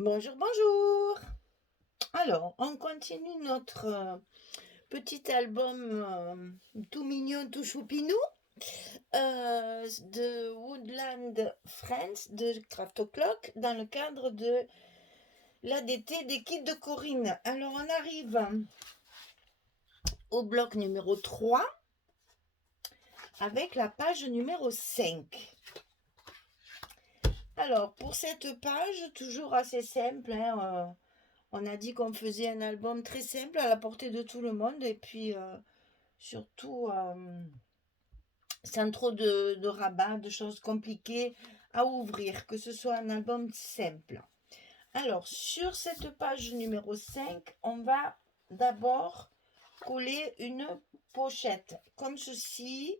Bonjour, bonjour. Alors, on continue notre petit album tout mignon, tout choupinou de Woodland Friends de Craft O'Clock dans le cadre de l'ADT des kits de Corinne. Alors, on arrive au bloc numéro 3 avec la page numéro 5. Alors, pour cette page, toujours assez simple, hein, on a dit qu'on faisait un album très simple à la portée de tout le monde et puis surtout sans trop de rabat, de choses compliquées à ouvrir, que ce soit un album simple. Alors, sur cette page numéro 5, on va d'abord coller une pochette comme ceci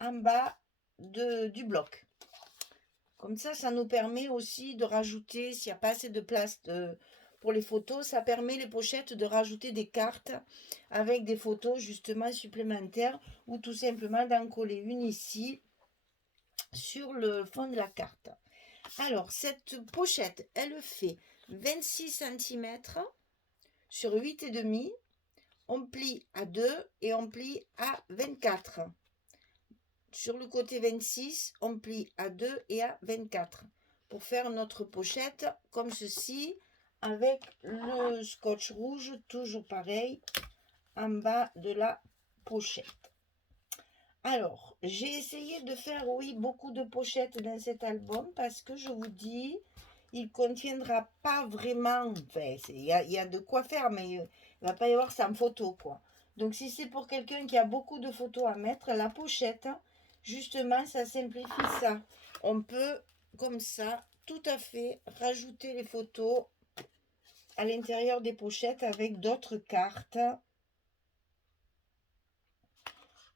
en bas du bloc. Comme ça nous permet aussi de rajouter, s'il n'y a pas assez de place pour les photos, ça permet les pochettes de rajouter des cartes avec des photos justement supplémentaires ou tout simplement d'en coller une ici sur le fond de la carte. Alors, cette pochette, elle fait 26 cm sur 8,5. On plie à 2 et on plie à 24. Sur le côté 26, on plie à 2 et à 24 pour faire notre pochette comme ceci avec le scotch rouge, toujours pareil, en bas de la pochette. Alors, j'ai essayé de faire, oui, beaucoup de pochettes dans cet album parce que je vous dis, il ne contiendra pas vraiment, enfin, il y a de quoi faire, mais il ne va pas y avoir 100 photos, quoi. Donc, si c'est pour quelqu'un qui a beaucoup de photos à mettre, la pochette, justement, ça simplifie ça. On peut, comme ça, tout à fait rajouter les photos à l'intérieur des pochettes avec d'autres cartes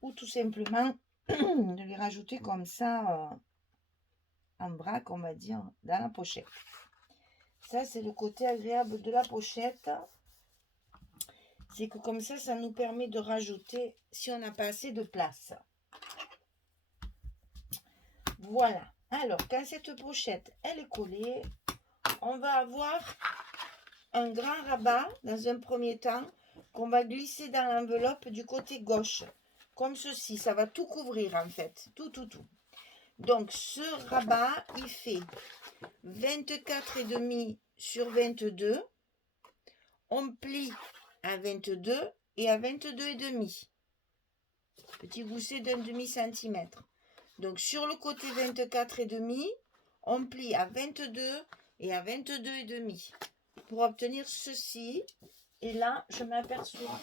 ou tout simplement de les rajouter comme ça en vrac, on va dire, dans la pochette. Ça, c'est le côté agréable de la pochette. C'est que comme ça nous permet de rajouter si on n'a pas assez de place. Voilà. Alors, quand cette pochette, elle est collée, on va avoir un grand rabat dans un premier temps qu'on va glisser dans l'enveloppe du côté gauche. Comme ceci, ça va tout couvrir en fait. Tout. Donc, ce rabat, il fait 24,5 sur 22. On plie à 22 et à 22,5. Petit gousset d'un demi-centimètre. Donc, sur le côté 24,5, on plie à 22 et à 22,5 pour obtenir ceci. Et là, je m'aperçois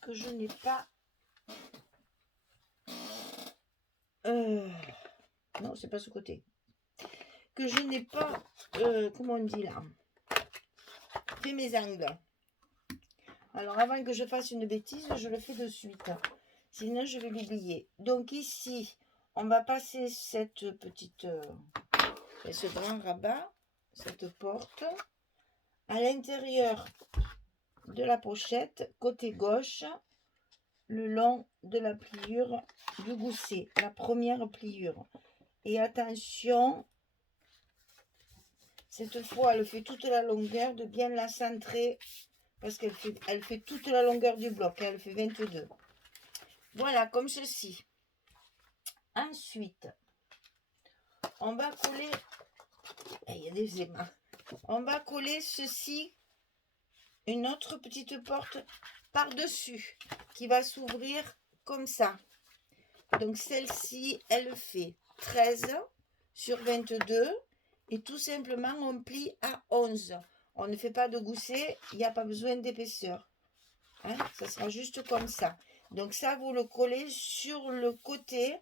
que je n'ai pas... non, c'est pas ce côté. Que je n'ai pas... comment on dit là, fait mes angles. Alors, avant que je fasse une bêtise, je le fais de suite. Sinon, je vais l'oublier. Donc, ici, on va passer cette petite... ce grand rabat, cette porte, à l'intérieur de la pochette, côté gauche, le long de la pliure du gousset, la première pliure. Et attention, cette fois, elle fait toute la longueur, de bien la centrer, parce qu'elle fait toute la longueur du bloc, elle fait 22. Voilà, comme ceci. Ensuite, on va coller, il y a des aimants, on va coller ceci, une autre petite porte par-dessus, qui va s'ouvrir comme ça. Donc celle-ci, elle fait 13 sur 22 et tout simplement on plie à 11. On ne fait pas de gousset, il n'y a pas besoin d'épaisseur. Hein, ça sera juste comme ça. Donc ça, vous le collez sur le côté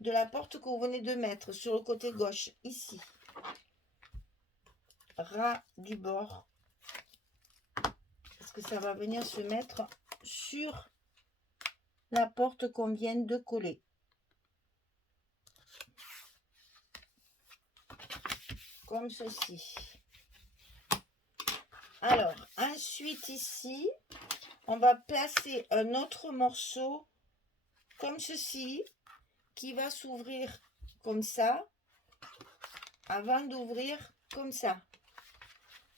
de la porte que vous venez de mettre, sur le côté gauche, ici. Ras du bord. Parce que ça va venir se mettre sur la porte qu'on vient de coller. Comme ceci. Alors, ensuite ici, on va placer un autre morceau comme ceci, qui va s'ouvrir comme ça, avant d'ouvrir comme ça.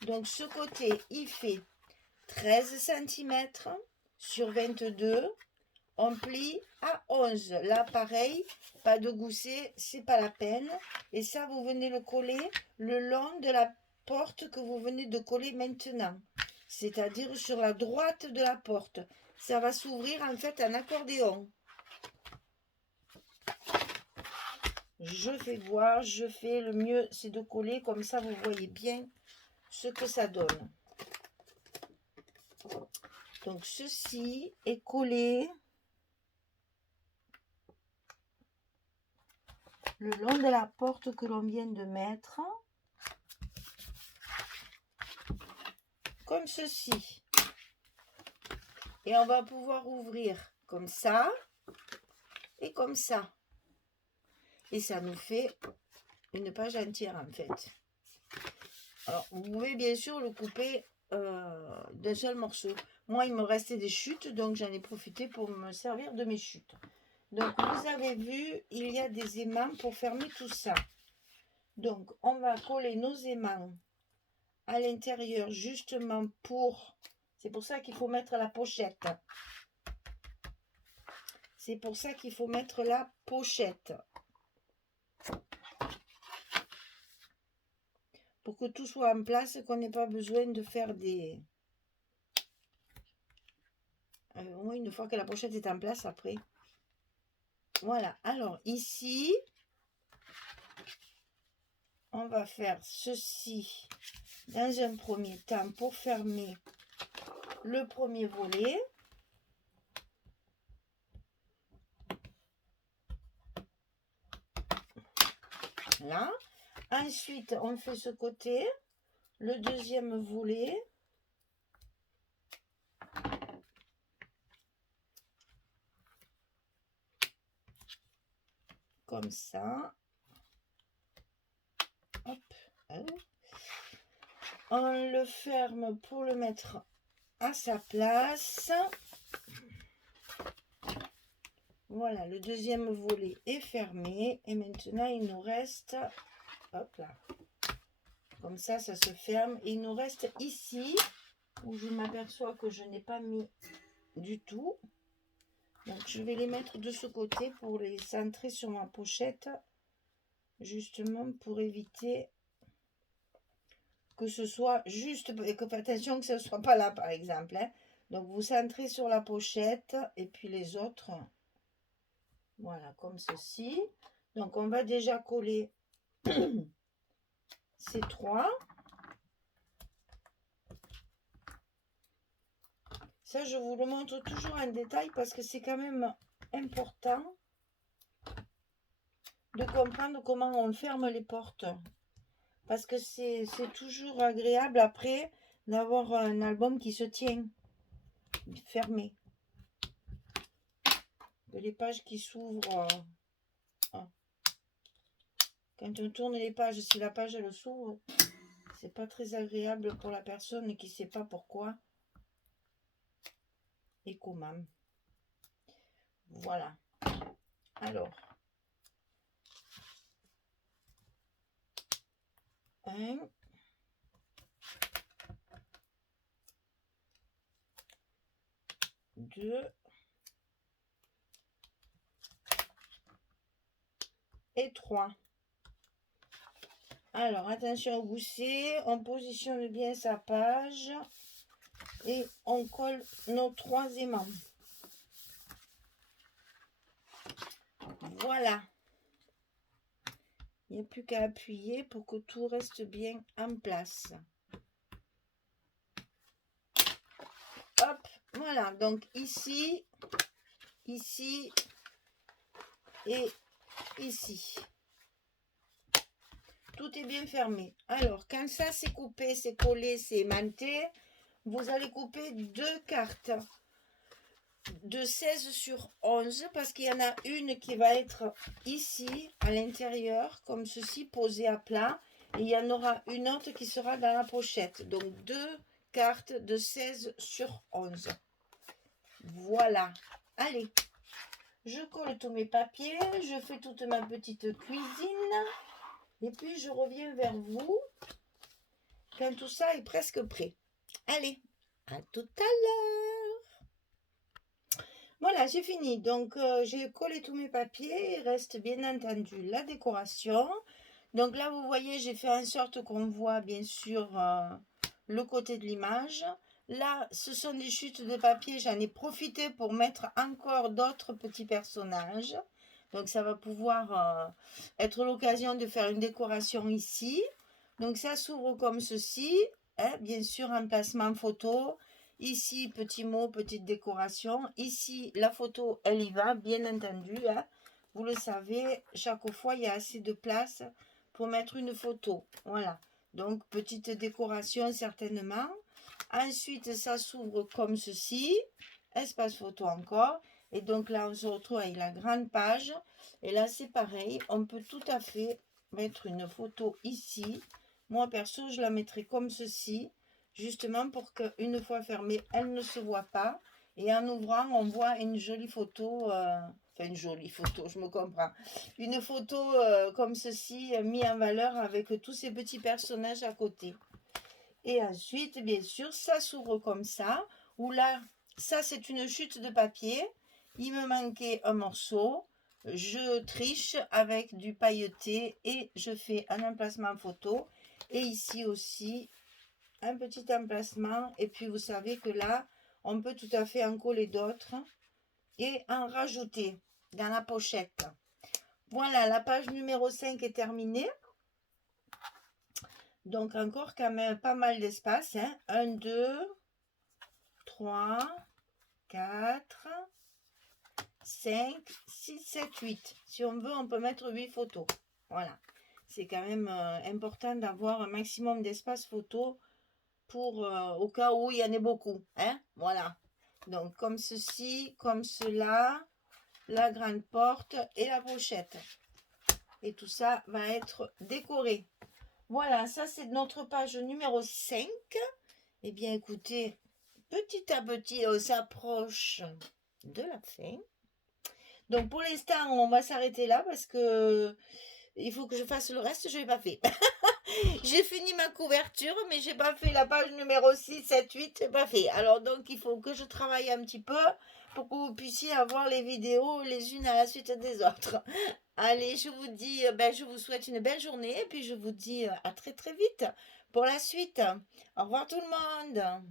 Donc ce côté, il fait 13 cm sur 22. On plie à 11. Là, pareil, pas de gousset, c'est pas la peine. Et ça, vous venez le coller le long de la porte que vous venez de coller maintenant. C'est-à-dire sur la droite de la porte. Ça va s'ouvrir en fait en accordéon. Je fais voir, je fais le mieux, c'est de coller comme ça, vous voyez bien ce que ça donne. Donc ceci est collé le long de la porte que l'on vient de mettre, comme ceci. Et on va pouvoir ouvrir comme ça et comme ça. Et ça nous fait une page entière en fait. Alors, vous pouvez bien sûr le couper d'un seul morceau. Moi, il me restait des chutes, donc j'en ai profité pour me servir de mes chutes. Donc, vous avez vu, il y a des aimants pour fermer tout ça. Donc, on va coller nos aimants à l'intérieur, justement pour... C'est pour ça qu'il faut mettre la pochette. C'est pour ça qu'il faut mettre la pochette. Pour que tout soit en place et qu'on n'ait pas besoin de faire des... au moins une fois que la pochette est en place après. Voilà, alors ici, on va faire ceci dans un premier temps pour fermer le premier volet. Là. Ensuite, on fait ce côté, le deuxième volet. Comme ça. Hop. On le ferme pour le mettre à sa place. Voilà, le deuxième volet est fermé. Et maintenant, il nous reste... Hop là. Comme ça, ça se ferme. Et il nous reste ici, où je m'aperçois que je n'ai pas mis du tout. Donc, je vais les mettre de ce côté pour les centrer sur ma pochette. Justement, pour éviter que ce soit juste... Et que, attention que ce ne soit pas là, par exemple. Hein. Donc, vous centrez sur la pochette. Et puis, les autres... Voilà, comme ceci. Donc, on va déjà coller ces trois. Ça, je vous le montre toujours en détail parce que c'est quand même important de comprendre comment on ferme les portes. Parce que c'est toujours agréable après d'avoir un album qui se tient fermé. Les pages qui s'ouvrent. Quand on tourne les pages, si la page elle s'ouvre, c'est pas très agréable pour la personne qui ne sait pas pourquoi et comment. Voilà. Alors, 1, 2 et 3. Alors, attention au gousset, on positionne bien sa page et on colle nos 3 aimants. Voilà. Il n'y a plus qu'à appuyer pour que tout reste bien en place. Hop, voilà. Donc ici, ici et ici. Tout est bien fermé. Alors, quand ça c'est coupé, c'est collé, c'est aimanté, vous allez couper 2 cartes de 16 sur 11 parce qu'il y en a une qui va être ici à l'intérieur comme ceci, posée à plat, et il y en aura une autre qui sera dans la pochette. Donc 2 cartes de 16 sur 11. Voilà. Allez, je colle tous mes papiers, je fais toute ma petite cuisine et puis je reviens vers vous quand tout ça est presque prêt. Allez, à tout à l'heure. Voilà, j'ai fini. Donc, j'ai collé tous mes papiers. Il reste bien entendu la décoration. Donc là, vous voyez, j'ai fait en sorte qu'on voit bien sûr le côté de l'image. Là, ce sont des chutes de papier. J'en ai profité pour mettre encore d'autres petits personnages. Donc ça va pouvoir être l'occasion de faire une décoration ici. Donc ça s'ouvre comme ceci. Hein, bien sûr, emplacement photo. Ici, petit mot, petite décoration. Ici, la photo, elle y va, bien entendu. Hein. Vous le savez, chaque fois, il y a assez de place pour mettre une photo. Voilà. Donc, petite décoration, certainement. Ensuite, ça s'ouvre comme ceci. Espace photo encore. Et donc là, on se retrouve avec la grande page. Et là, c'est pareil. On peut tout à fait mettre une photo ici. Moi, perso, je la mettrai comme ceci. Justement pour qu'une fois fermée, elle ne se voit pas. Et en ouvrant, on voit une jolie photo. Enfin, une jolie photo, je me comprends. Une photo comme ceci, mise en valeur avec tous ces petits personnages à côté. Et ensuite, bien sûr, ça s'ouvre comme ça. Ou là, ça c'est une chute de papier. Il me manquait un morceau. Je triche avec du pailleté et je fais un emplacement photo. Et ici aussi, un petit emplacement. Et puis, vous savez que là, on peut tout à fait en coller d'autres et en rajouter dans la pochette. Voilà, la page numéro 5 est terminée. Donc, encore quand même pas mal d'espace. 1, 2, 3, 4, 5, 6, 7, 8. Si on veut, on peut mettre 8 photos. Voilà. C'est quand même important d'avoir un maximum d'espace photo pour au cas où il y en ait beaucoup. Hein? Voilà. Donc, comme ceci, comme cela, la grande porte et la pochette. Et tout ça va être décoré. Voilà, ça c'est notre page numéro 5. Eh bien, écoutez, petit à petit, on s'approche de la fin. Donc, pour l'instant, on va s'arrêter là parce que il faut que je fasse le reste, je ne l'ai pas fait. J'ai fini ma couverture, mais j'ai pas fait la page numéro 6, 7, 8, j'ai pas fait. Alors donc il faut que je travaille un petit peu pour que vous puissiez avoir les vidéos les unes à la suite des autres. Allez, je vous dis, je vous souhaite une belle journée et puis je vous dis à très très vite pour la suite. Au revoir tout le monde.